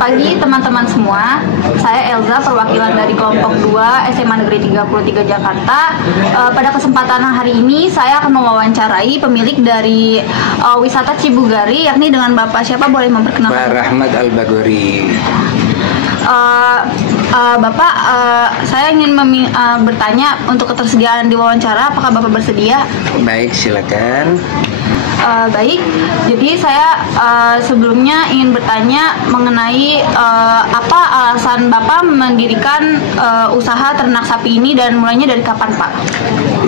pagi teman-teman semua. Saya Elza, perwakilan dari kelompok 2 SMA Negeri 33 Jakarta. Pada kesempatan hari ini saya akan mewawancarai pemilik dari wisata Cibugari, yakni dengan Bapak siapa, boleh memperkenalkan? Pak Rahmat Al-Bagori. Bapak, saya ingin bertanya untuk ketersediaan di wawancara, apakah Bapak bersedia? Baik, silakan. Baik, jadi saya sebelumnya ingin bertanya mengenai apa alasan Bapak mendirikan usaha ternak sapi ini dan mulainya dari kapan, Pak?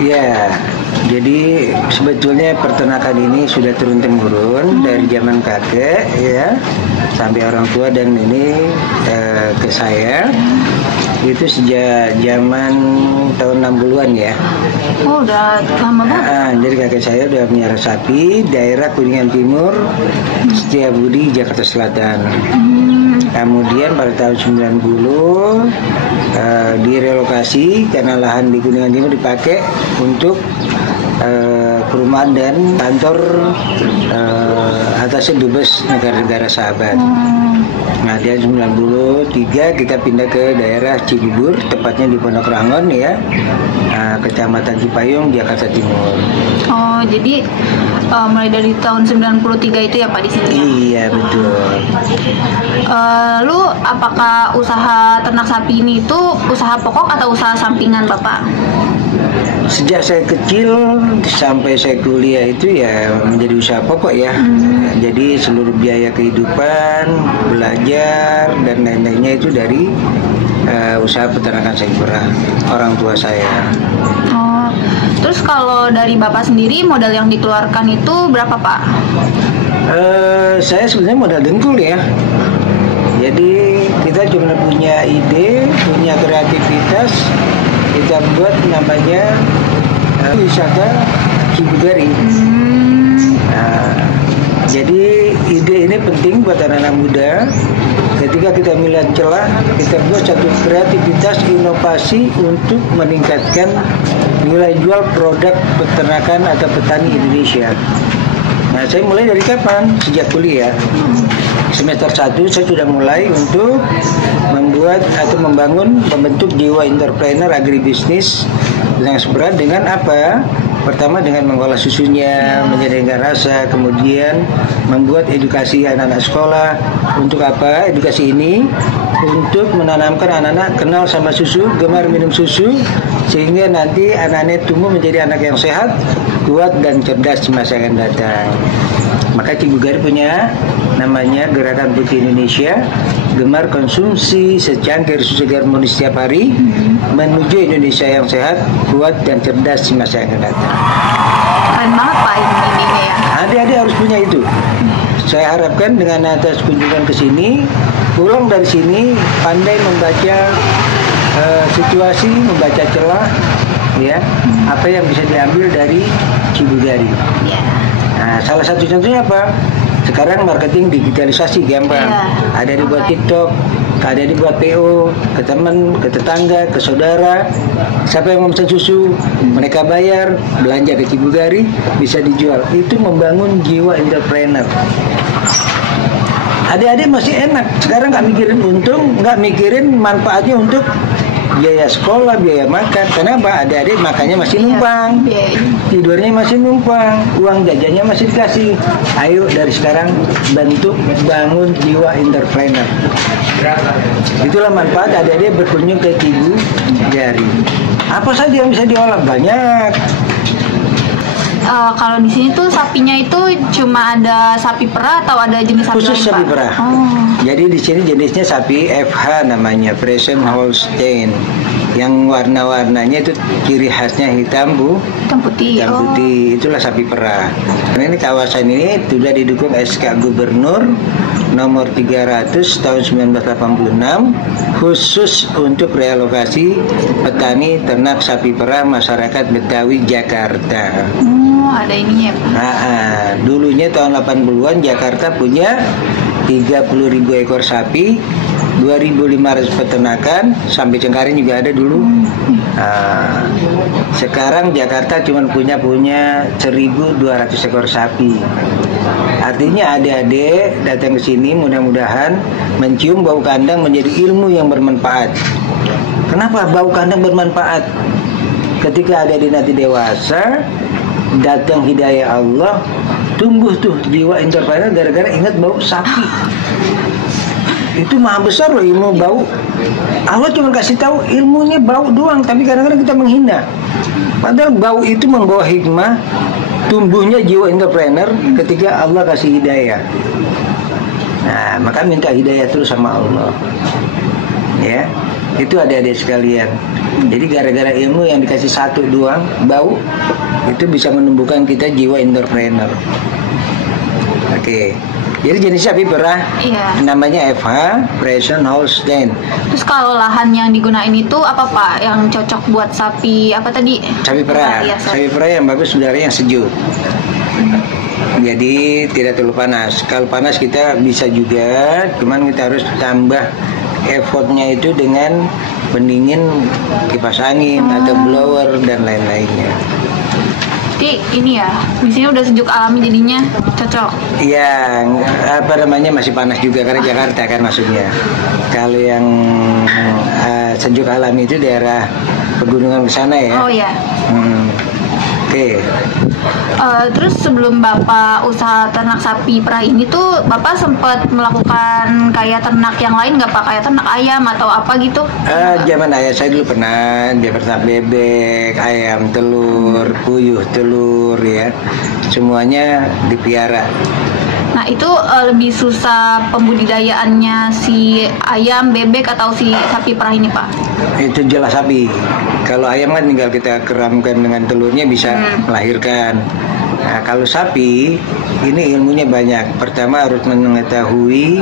Ya, jadi sebetulnya peternakan ini sudah turun-temurun dari zaman kakek ya sampai orang tua, dan ini ke saya itu sejak zaman tahun 60-an ya. Oh, udah lama banget. Jadi kakek saya udah melihara sapi daerah Kuningan Timur, Setiabudi, Jakarta Selatan. Kemudian pada tahun 90 direlokasi karena lahan di Kuningan Timur dipakai untuk perumahan dan kantor atasnya Dubes Negara-Negara Sahabat. Nah, di 93 kita pindah ke daerah Cibubur, tepatnya di Pondok Rangon ya, Kecamatan Cipayung, Jakarta Timur. Oh, jadi mulai dari tahun 93 itu ya Pak di sini ya? Iya, betul. Lalu apakah usaha ternak sapi ini itu usaha pokok atau usaha sampingan Bapak? Sejak saya kecil sampai saya kuliah itu ya menjadi usaha pokok ya. Jadi seluruh biaya kehidupan, belajar dan lain-lainnya itu dari usaha peternakan sapi perah orang tua saya. Oh, terus kalau dari Bapak sendiri modal yang dikeluarkan itu berapa Pak? Saya sebenarnya modal dengkul ya. Jadi kita cuma punya ide, punya kreativitas, kita buat namanya wisata Cibugari. Jadi ide ini penting buat anak-anak muda. Ketika kita melihat celah, kita buat satu kreativitas inovasi untuk meningkatkan nilai jual produk peternakan atau petani Indonesia. Nah, saya mulai dari kapan? Sejak kuliah. Semester 1 saya sudah mulai untuk membuat atau membentuk jiwa entrepreneur agribisnis yang seberat dengan apa? Pertama dengan mengolah susunya, menjadikan rasa, kemudian membuat edukasi anak-anak sekolah. Untuk apa edukasi ini? Untuk menanamkan anak-anak kenal sama susu, gemar minum susu, sehingga nanti anak-anak tumbuh menjadi anak yang sehat, kuat dan cerdas di masa yang akan datang. Maka Cibugari punya namanya Gerakan Putih Indonesia, gemar konsumsi secangkir susu harmonis setiap hari menuju Indonesia yang sehat, kuat dan cerdas di masa yang akan datang. Keren banget Pak ininya ya. Adik-adik harus punya itu. Saya harapkan dengan atas kunjungan ke sini, pulang dari sini pandai membaca situasi, membaca celah, ya, apa yang bisa diambil dari Cibugari. Nah, salah satu contohnya apa? Sekarang marketing digitalisasi gampang. Ada dibuat TikTok, ada dibuat PO, ke teman, ke tetangga, ke saudara. Siapa yang mau pesan susu, mereka bayar, belanja ke Cibugari, bisa dijual. Itu membangun jiwa entrepreneur. Adik-adik masih enak. Sekarang nggak mikirin untung, nggak mikirin manfaatnya untuk biaya sekolah, biaya makan. Kenapa? Adik-adik makannya masih numpang, tidurnya masih numpang, uang jajannya masih dikasih. Ayo dari sekarang bangun jiwa entrepreneur. Itulah manfaat adik-adik berkunjung ke Cibugari. Apa saja yang bisa diolah? Banyak. Kalau di sini tuh sapinya itu cuma ada sapi perah atau ada jenis sapi khusus lain, sapi Pak? perah. Jadi di sini jenisnya sapi FH namanya, Friesian Holstein. Yang warna-warnanya itu ciri khasnya hitam, Bu. Hitam putih. Hitam putih, itulah sapi perah. Karena ini kawasan ini sudah didukung SK Gubernur nomor 300 tahun 1986 khusus untuk relokasi petani ternak sapi perah masyarakat Betawi Jakarta. Ada ininya ya, Pak? Dulunya tahun 80-an Jakarta punya 30.000 ekor sapi 2.500 peternakan, sampai Cengkareng juga ada dulu. Sekarang Jakarta cuma punya 1.200 ekor sapi. Artinya adik-adik datang ke sini mudah-mudahan mencium bau kandang menjadi ilmu yang bermanfaat. Kenapa bau kandang bermanfaat? Ketika adik-adik nanti dewasa, datang hidayah Allah, tumbuh tuh jiwa entrepreneur gara-gara ingat bau sapi. Itu maha besar loh ilmu bau. Allah cuma kasih tahu ilmunya bau doang, tapi kadang-kadang kita menghina. Padahal bau itu membawa hikmah tumbuhnya jiwa entrepreneur ketika Allah kasih hidayah. Nah, maka minta hidayah terus sama Allah. Ya, itu adik-adik sekalian. Jadi gara-gara ilmu yang dikasih satu doang, bau, itu bisa menumbuhkan kita jiwa entrepreneur. Oke. Jadi jenis sapi perah, namanya FH, Friesian Holstein. Terus kalau lahan yang digunain itu apa Pak? Yang cocok buat sapi apa tadi? Sapi perah. Sapi perah yang bagus udara yang sejuk. Jadi tidak terlalu panas. Kalau panas kita bisa juga, cuman kita harus tambah effortnya itu dengan pendingin kipas angin atau blower dan lain-lainnya. Jadi ini ya, di sini udah sejuk alami jadinya cocok. Iya, apa namanya masih panas juga karena Jakarta kan maksudnya. Kalau yang sejuk alami itu daerah pegunungan ke sana ya. Oh iya. Oke. Terus sebelum Bapak usaha ternak sapi perah ini tuh Bapak sempat melakukan kayak ternak yang lain nggak Pak? Kayak ternak ayam atau apa gitu? Zaman ayah saya dulu pernah, dia ternak bebek, ayam, telur, puyuh, telur ya. Semuanya dipiara. Nah itu lebih susah pembudidayaannya si ayam, bebek atau si sapi perah ini Pak? Itu jelas sapi. Kalau ayam kan tinggal kita keramkan dengan telurnya bisa melahirkan. Nah, kalau sapi ini ilmunya banyak. Pertama harus mengetahui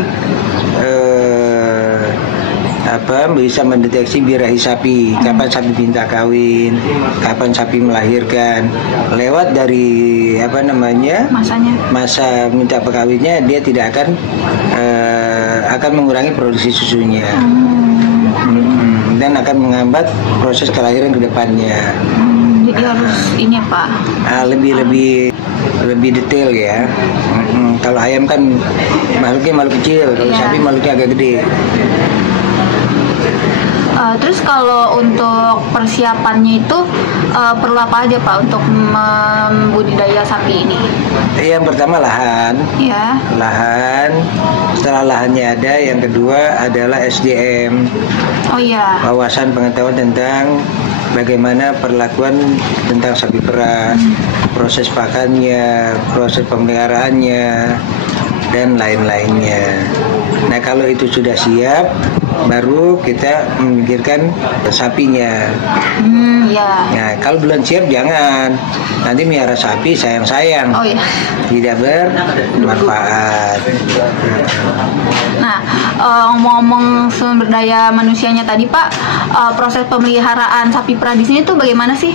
bisa mendeteksi birahi sapi, kapan sapi minta kawin, kapan sapi melahirkan. Lewat dari masa minta perkawinnya, dia tidak akan mengurangi produksi susunya. Dan akan menghambat proses kelahiran ke depannya. Jadi harus ini ya Pak. Lebih detail ya. Kalau ayam kan makhluknya makhluk kecil, kalau sapi makhluknya agak gede. Terus kalau untuk persiapannya itu perlu apa aja Pak untuk membudidaya sapi ini? Yang pertama lahan. Ya. Lahan. Setelah lahannya ada, yang kedua adalah SDM. Oh iya. Wawasan pengetahuan tentang bagaimana perlakuan tentang sapi perah, proses pakannya, proses pemeliharaannya, dan lain-lainnya. Nah kalau itu sudah siap, baru kita memikirkan sapinya. Nah kalau belum siap jangan, nanti miara sapi sayang-sayang, tidak bermanfaat. Nah ngomong-ngomong sumber daya manusianya tadi Pak, proses pemeliharaan sapi perah di sini tuh bagaimana sih?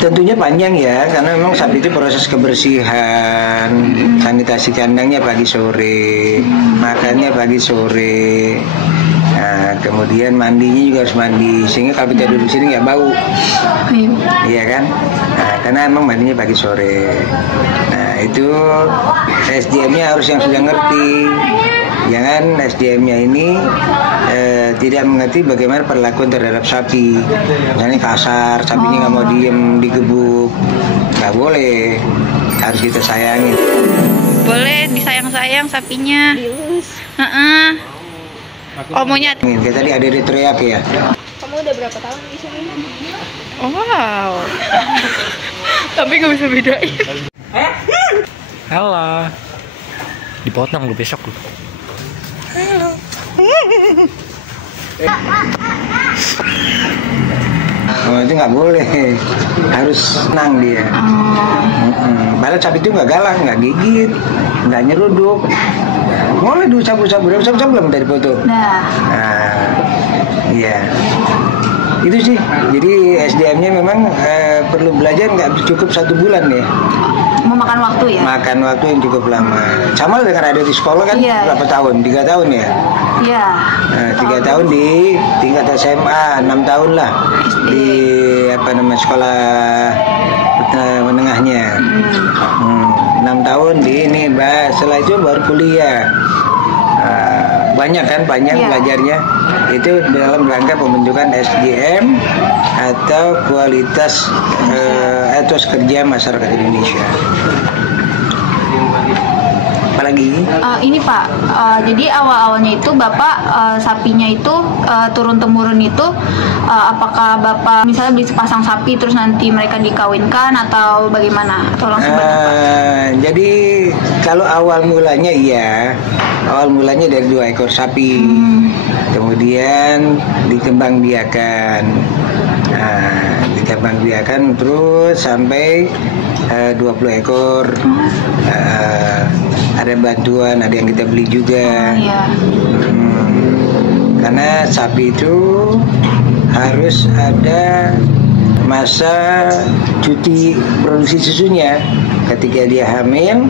Tentunya panjang ya, karena memang sapi itu proses kebersihan, sanitasi kandangnya pagi sore, makannya pagi sore, nah, kemudian mandinya juga harus mandi, sehingga kalau kita duduk sini nggak bau, iya kan? Nah, karena emang mandinya pagi sore. Nah itu SDM-nya harus yang sudah ngerti. Jangan SDM-nya ini tidak mengerti bagaimana perlakuan terhadap sapi. Misalnya kasar, sapinya nggak mau diem, digebuk, nggak boleh. Harus kita sayangin. Boleh disayang-sayang sapinya. Oh maunya. Kayak tadi ada teriak ya. Kamu udah berapa tahun di sini? Oh, wow. Tapi nggak bisa bedain. Halo. Dipotong lu besok lu. Oh itu nggak boleh, harus tenang dia. Padahal sapi itu nggak galak, nggak gigit, nggak nyeruduk. Boleh dulu sabu-sabu belum dari foto. Nah, iya. Itu sih, jadi SDM-nya memang perlu belajar nggak cukup 1 bulan ya. Memakan waktu ya? Makan waktu yang cukup lama. Sama dengan ada di sekolah kan berapa tahun? 3 tahun ya? Iya. Nah, 3 tahun di tingkat SMA, 6 tahun lah di sekolah menengahnya. 6 tahun di ini, setelah itu baru kuliah. Banyak kan, panjang belajarnya. Itu dalam rangka pembentukan SDM atau kualitas etos kerja masyarakat Indonesia. Apalagi? Ini Pak, jadi awal-awalnya itu Bapak sapinya itu turun-temurun itu apakah Bapak misalnya beli sepasang sapi terus nanti mereka dikawinkan atau bagaimana? Atau langsung jadi kalau awal mulanya dari 2 ekor sapi, kemudian dikembangbiakan. Dikembangbiakan terus sampai 20 ekor. Ada bantuan, ada yang kita beli juga. Karena sapi itu harus ada masa cuti produksi susunya. Ketika dia hamil,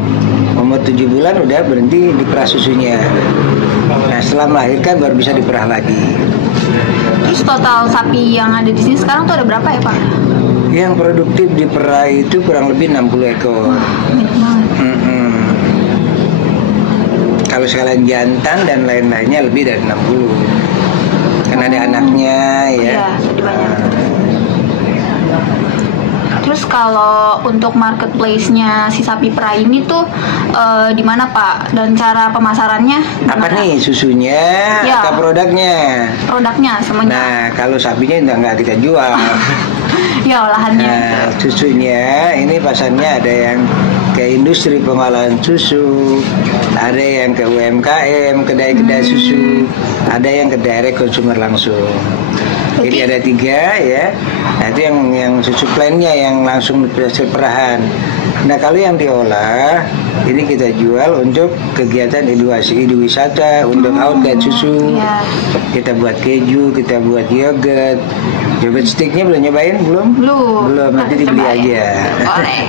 umur 7 bulan udah berhenti diperah susunya. Nah, setelah melahirkan baru bisa diperah lagi. Terus total sapi yang ada di sini sekarang tuh ada berapa ya Pak? Yang produktif diperah itu kurang lebih 60 ekor. Kalau sekalian jantan dan lain-lainnya lebih dari 60. Karena ada anaknya ya. Iya, jadi banyak. Terus kalau untuk marketplace-nya si sapi perah ini tuh di mana Pak? Dan cara pemasarannya? Apa nih, susunya atau produknya? Produknya semuanya. Nah, kalau sapinya nggak kita jual. Ya, olahannya. Nah, susunya ini pasarnya ada yang ke industri pengolahan susu, ada yang ke UMKM, kedai-kedai susu, ada yang ke direct consumer langsung. Jadi ada 3 ya. Nah, itu yang susu plainnya yang langsung hasil perahan. Nah, kalau yang diolah ini kita jual untuk kegiatan edukasi wisata, untuk outlet susu. Kita buat keju, kita buat yogurt. Yogurt sticknya belum nyobain? Belum, nanti dibeli aja. Boleh.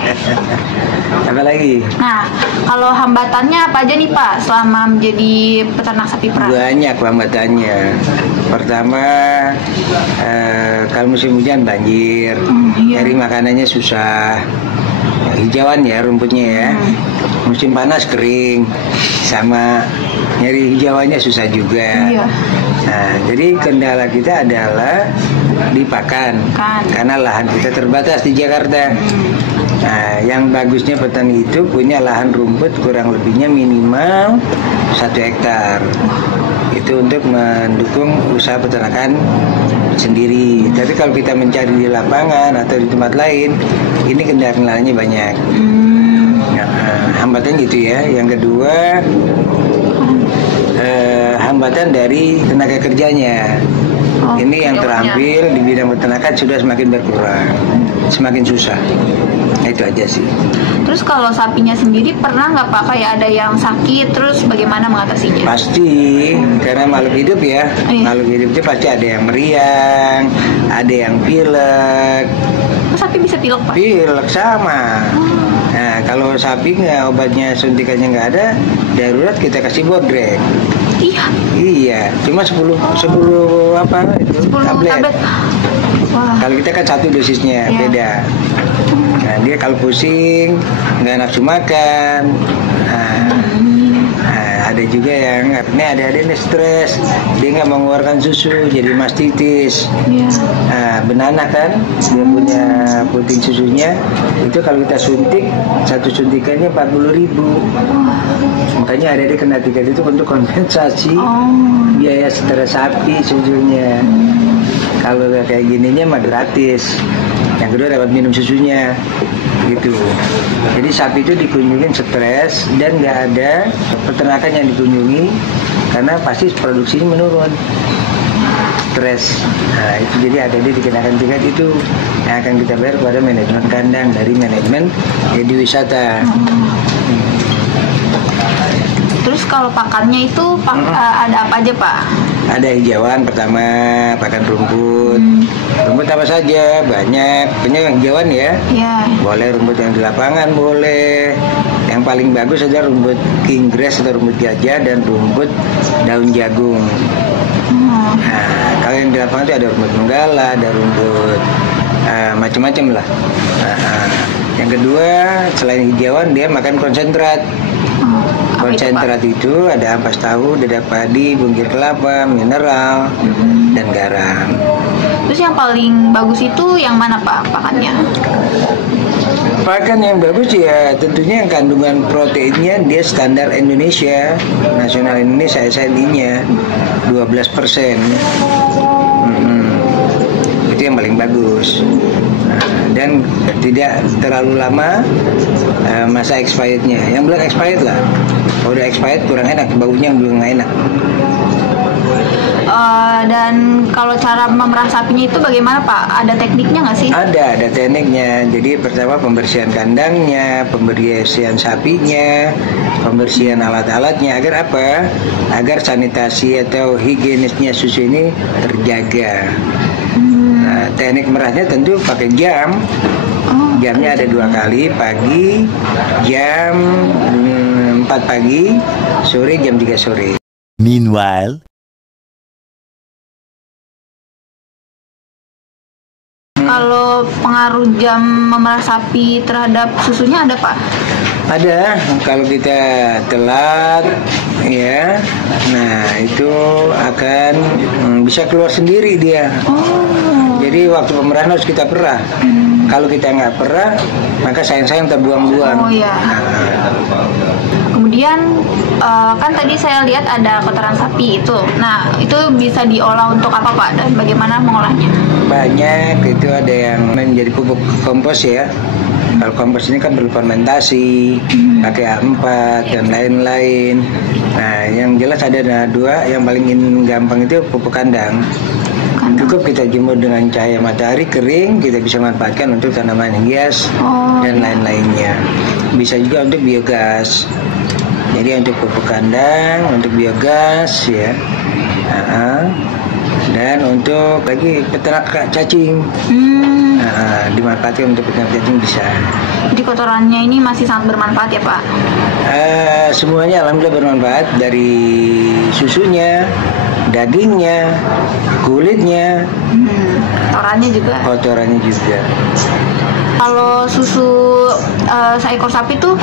Apa lagi? Nah, kalau hambatannya apa aja nih Pak selama menjadi peternak sapi perah? Banyak hambatannya. Pertama, kalau musim hujan banjir, nyari makanannya susah. Hijauan ya rumputnya ya. Musim panas kering, sama nyari hijauannya susah juga. Nah, jadi kendala kita adalah di pakan, karena lahan kita terbatas di Jakarta. Nah, yang bagusnya petani itu punya lahan rumput kurang lebihnya minimal 1 hektar. Itu untuk mendukung usaha peternakan sendiri. Tapi kalau kita mencari di lapangan atau di tempat lain, ini kendalanya banyak. Hambatan gitu ya. Yang kedua, hambatan dari tenaga kerjanya. Ini yang terampil di bidang peternakan sudah semakin berkurang, semakin susah. Itu aja sih. Terus kalau sapinya sendiri pernah nggak Pak kayak ada yang sakit, terus bagaimana mengatasinya? Pasti, karena makhluk hidup ya. Makhluk hidup itu pasti ada yang meriang, ada yang pilek. Sapi bisa pilek Pak? Pilek sama. Nah, kalau sapi obatnya suntikannya nggak ada, darurat kita kasih bodrek. Iya, cuma 10 tablet. Wah. Kalau kita kan 1 dosisnya beda. Nah, dia kalau pusing, nggak nafsu makan. Ada juga yang ini ada stres, dia nggak mengeluarkan susu, jadi mastitis. Benana kan, dia punya protein susunya. Itu kalau kita suntik, 1 suntikannya 40.000. Makanya ada kena tiket itu untuk kompensasi biaya setara sapi susunya. Kalau kayak gininya mah gratis. Yang kedua dapat minum susunya gitu. Jadi sapi itu dikunjungin stres dan nggak ada peternakan yang dikunjungi karena pasti produksinya menurun, stres. Nah, itu jadi ada dikenakan tiket itu yang akan kita bayar kepada manajemen kandang dari manajemen wisata. Terus kalau pakannya itu ada apa aja Pak? Ada hijauan pertama, pakan rumput. Rumput apa saja, banyak hijauan ya. Iya. Boleh rumput yang di lapangan, boleh. Yang paling bagus adalah rumput king grass atau rumput gajah dan rumput daun jagung. Nah, kalau yang di lapangan itu ada rumput menggala, ada rumput macam-macam lah. Yang kedua, selain hijauan dia makan konsentrat. Konsentrat itu ada ampas tahu, dada padi, bungkir kelapa, mineral, dan garam. Terus yang paling bagus itu yang mana Pak pakannya? Pakan yang bagus ya tentunya yang kandungan proteinnya dia standar Indonesia, nasional Indonesia SNI-nya 12%. Itu yang paling bagus. Dan tidak terlalu lama masa expirednya. Yang belum expired lah. Kalau udah expired kurang enak, baunya belum enak. Dan kalau cara memerah sapinya itu bagaimana Pak? Ada tekniknya nggak sih? Ada tekniknya. Jadi pertama pembersihan kandangnya, pembersihan sapinya, pembersihan alat-alatnya. Agar apa? Agar sanitasi atau higienisnya susu ini terjaga. Nah, teknik merahnya tentu pakai jam. Jamnya ada 2 kali, pagi jam 4 pagi, sore jam 3 sore. Meanwhile, kalau pengaruh jam memerah sapi terhadap susunya ada Pak? Ada, kalau kita telat ya, nah itu akan bisa keluar sendiri dia. Jadi waktu pemerahan harus kita perah. Kalau kita nggak perah, maka sayang-sayang terbuang-buang. Oh iya. Kemudian kan tadi saya lihat ada kotoran sapi itu. Nah itu bisa diolah untuk apa Pak dan bagaimana mengolahnya? Banyak, itu ada yang menjadi pupuk kompos ya. Kalau kompos ini kan perlu fermentasi, pakai A4 dan lain-lain. Nah yang jelas ada 2, yang paling gampang itu pupuk kandang. Cukup kita jemur dengan cahaya matahari kering, kita bisa manfaatkan untuk tanaman hias dan lain-lainnya. Bisa juga untuk biogas. Jadi untuk pupuk kandang, untuk biogas ya. Dan untuk lagi peternak cacing. Dimanfaatkan untuk peternak cacing bisa. Jadi kotorannya ini masih sangat bermanfaat ya Pak? Semuanya alhamdulillah bermanfaat, dari susunya, dagingnya, kulitnya, kotorannya juga. Kalau susu seekor sapi tuh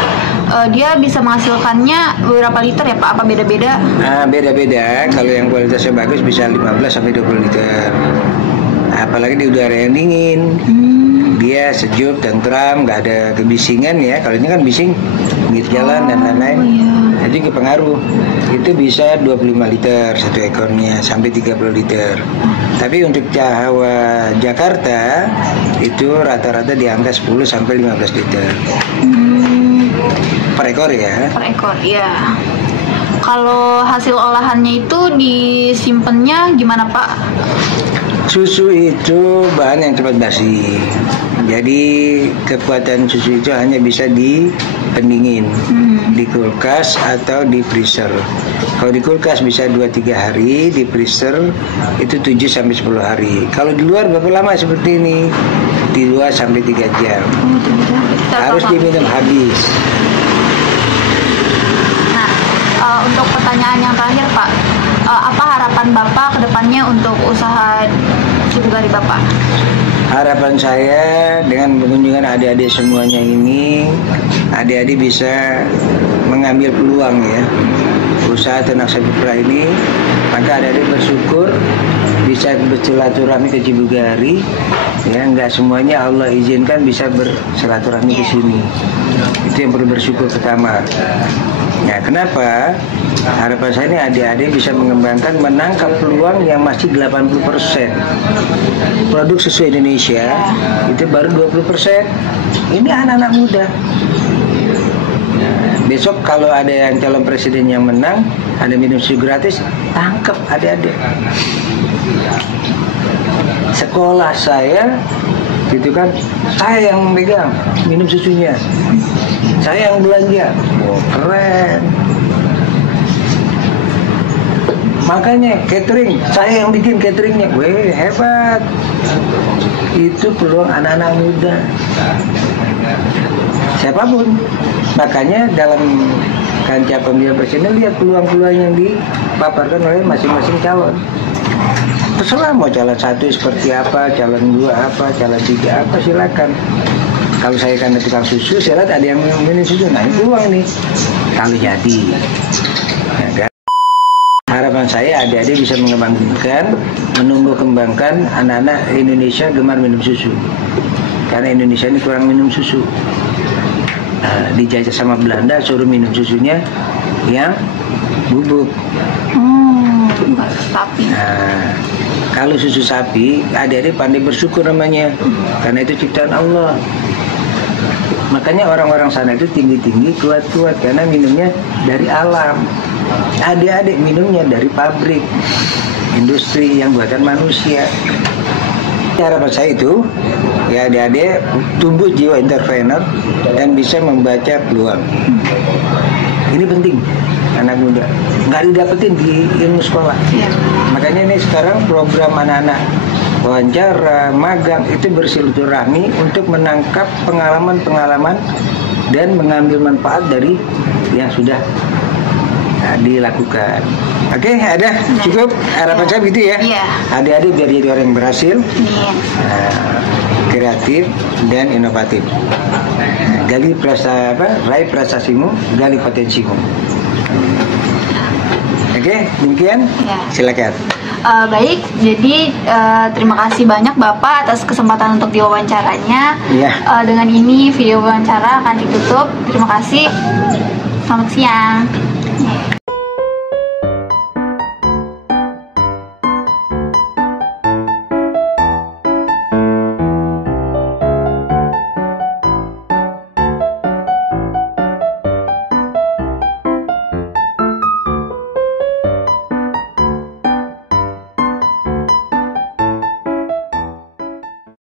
dia bisa menghasilkannya beberapa liter ya Pak? Apa beda-beda? Beda-beda. Kalau yang kualitasnya bagus bisa 15-20 liter. Apalagi di udara yang dingin, dia sejuk, tentram, nggak ada kebisingan ya. Kalau ini kan bising, pinggir jalan dan lain-lain. Jadi kepengaruh. Itu bisa 25 liter satu ekornya sampai 30 liter. Tapi untuk Jawa Jakarta itu rata-rata di angka 10 sampai 15 liter. Per ekor ya. Per ekor, ya. Kalau hasil olahannya itu disimpannya gimana Pak? Susu itu bahan yang cepat basi. Jadi kekuatan susu itu hanya bisa dipendingin di kulkas atau di freezer. Kalau di kulkas bisa 2-3 hari, di freezer itu 7-10 hari. Kalau di luar berapa lama seperti ini? Di luar sampai 3 jam. Harus diminum habis. Nah, untuk pertanyaan yang terakhir Pak, apa harapan Bapak ke depannya untuk usaha susu dari Bapak? Harapan saya dengan pengunjungan adik-adik semuanya ini, adik-adik bisa mengambil peluang ya usaha ternak sapi perah ini. Maka adik-adik bersyukur bisa bersilaturahmi ke Cibugari ya, nggak semuanya Allah izinkan bisa bersilaturahmi ke sini. Itu yang perlu bersyukur pertama. Ya, kenapa? Harapan saya ini adik-adik bisa mengembangkan, menangkap peluang yang masih 80%. Produk susu Indonesia itu baru 20%. Ini anak-anak muda. Besok kalau ada yang calon presiden yang menang, ada minum susu gratis, tangkap adik-adik. Sekolah saya gitu kan, saya yang megang minum susunya, saya yang belanja. Oh, keren. Makanya catering, saya yang bikin cateringnya, weh hebat. Itu peluang anak-anak muda. Siapapun. Makanya dalam kancah pemilihan presiden lihat peluang-peluang yang dipaparkan oleh masing-masing calon. Terserah mau calon satu seperti apa, calon dua apa, calon tiga apa, silakan. Kalau saya kan tukang susu, saya lihat ada yang minum susu, nah ini peluang nih. Kalau jadi, ya kan? Harapan saya adik-adik bisa mengembangkan, menumbuh kembangkan anak-anak Indonesia gemar minum susu. Karena Indonesia ini kurang minum susu. Dijajah sama Belanda, suruh minum susunya yang bubuk. Sapi. Nah, kalau susu sapi, adik-adik pandai bersyukur namanya, karena itu ciptaan Allah. Makanya orang-orang sana itu tinggi-tinggi, kuat-kuat, karena minumnya dari alam. Adik-adik minumnya dari pabrik, industri yang buatan manusia. Harapan saya itu, ya adik-adik tumbuh jiwa entrepreneur dan bisa membaca peluang. Ini penting, anak muda. Nggak didapetin di ilmu sekolah. Ya. Makanya ini sekarang program anak-anak wawancara, magang itu bersilaturahmi untuk menangkap pengalaman-pengalaman dan mengambil manfaat dari yang sudah dilakukan. Oke, ada cukup harapan saya gitu ya. Iya. Adik-adik biar jadi orang yang berhasil, Iya. kreatif dan inovatif. Gali raih prestasimu, gali potensimu. Oke, demikian. Ya. Silakan. Baik, jadi terima kasih banyak Bapak atas kesempatan untuk diwawancaranya. Iya. Dengan ini video wawancara akan ditutup. Terima kasih. Selamat siang.